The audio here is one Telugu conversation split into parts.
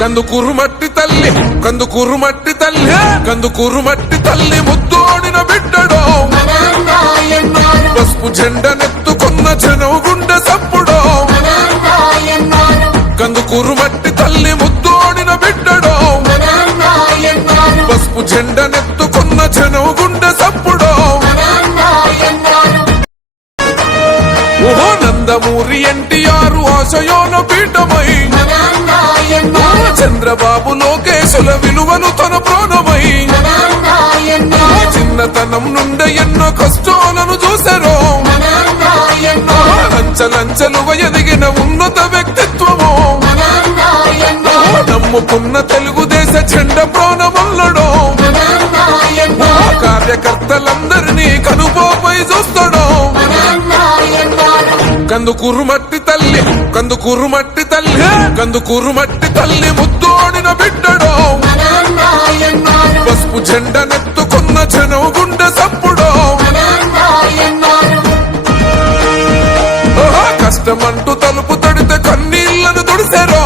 కందుకూరు మట్టి తల్లి కందుకూరు మట్టి తల్లి కందుకూరు మట్టి తల్లి ముద్దోడిన బిడ్డడో. పసుపు జెండనెత్తుకున్న జనం గుండె సప్పుడో కందుకూరు మట్టి తల్లి ముద్దోడిన బిడ్డడో. పసుపు జెండనెత్తుకున్న జనం గుండె సప్పుడో ఓహో నందమూరి ఎన్టీఆర్ ఆశయోన పీఠమై. చంద్రబాబు లోకేశుల విలువలు తన ప్రాణమై. చిన్నతనం నుండి ఎన్నో కష్టాలను చూశారు. ఆ లంచలంచలుగా ఎదిగిన ఉన్నత వ్యక్తిత్వము. నమ్ముకున్న తెలుగుదేశ జెండ ప్రాణమల్లడు. ఆ కందుకూరు మట్టి తల్లి కందుకూరు మట్టి తల్లి కందుకూరు మట్టి తల్లి ముద్దోడిన బిడ్డడో. పసుపు జెండనెత్తుకున్న జనం గుండె సప్పుడో కష్టమంటూ తలుపు తడితే కన్నీళ్ళను తుడిసారో.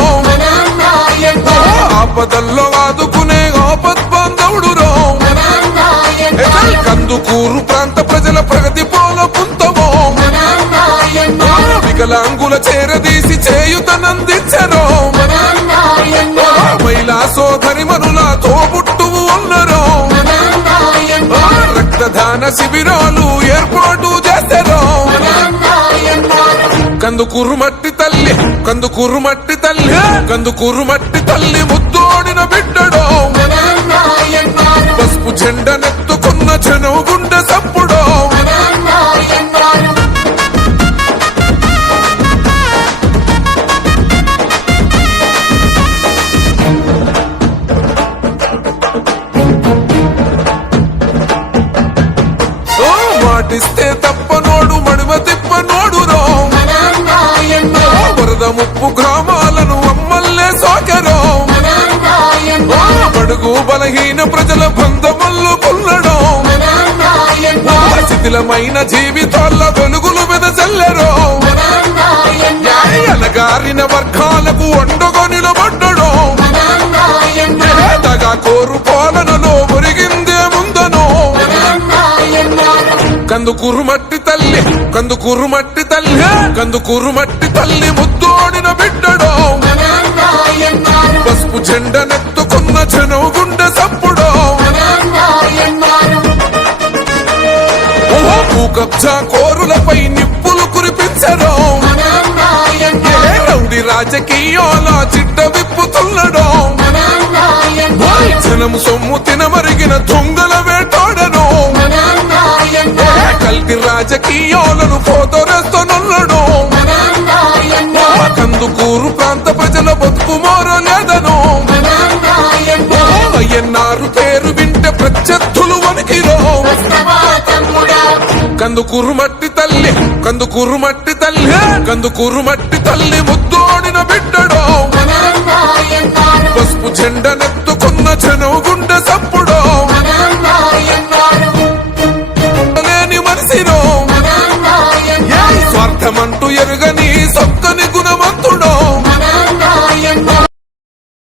ఆపదల్లో ఆదుకునే వికలాంగుల చేరదీసి చేయుతనందించరో మహిళా సోదరి మనుల తోబుట్టువు ఉన్నరో రక్తదాన శిబిరాలు ఏర్పాటు చేస్తారో కందుకూరు మట్టి తల్లి కందుకూరు మట్టి తల్లి కందుకూరు మట్టి తల్లి ముద్దోడిన బిడ్డడో. పసుపు జెండనెత్తుకున్న జనం గుండె సప్పు పాటిస్తే తప్ప నోడు మడిమ తిప్ప నోడు వరద ముప్పు గ్రామాలను అమ్మల్లే సోకెరో. బడుగు బలహీన ప్రజల బంధమల్లు కొల్లడో. శిథిలమైన జీవితాల వెలుగులు వెదజల్లరో. అనగారిన వర్గాలకు అండగా నిలబడ్డడో కందుకూరు మట్టి తల్లి కందుకూరు మట్టి తల్లి కందుకూరు మట్టి తల్లి ముద్దోడిన బిడ్డడో. పసుపు జెండనెత్తుకున్న జనం గుండె సప్పుడో భూ కబ్జా కోరులపై నిప్పులు కురిపించడో రౌడి రాజకీయాల చిట్ట విప్పుతున్నడో. జనం సొమ్ము తినమరిగిన దొంగల వేటాడను రాజకీయాలను పోతరేస్తున్నడు కందుకూరు ప్రాంత ప్రజల బతుకు మారలేదను. అయ్యన్నారు పేరు వింటే ప్రత్యర్థులు వణికిరో. కందుకూరు మట్టి తల్లి కందుకూరు మట్టి తల్లి కందుకూరు మట్టి తల్లి ముద్దోడిన బిడ్డడో. పసుపు జెండనెత్తుకున్న జనం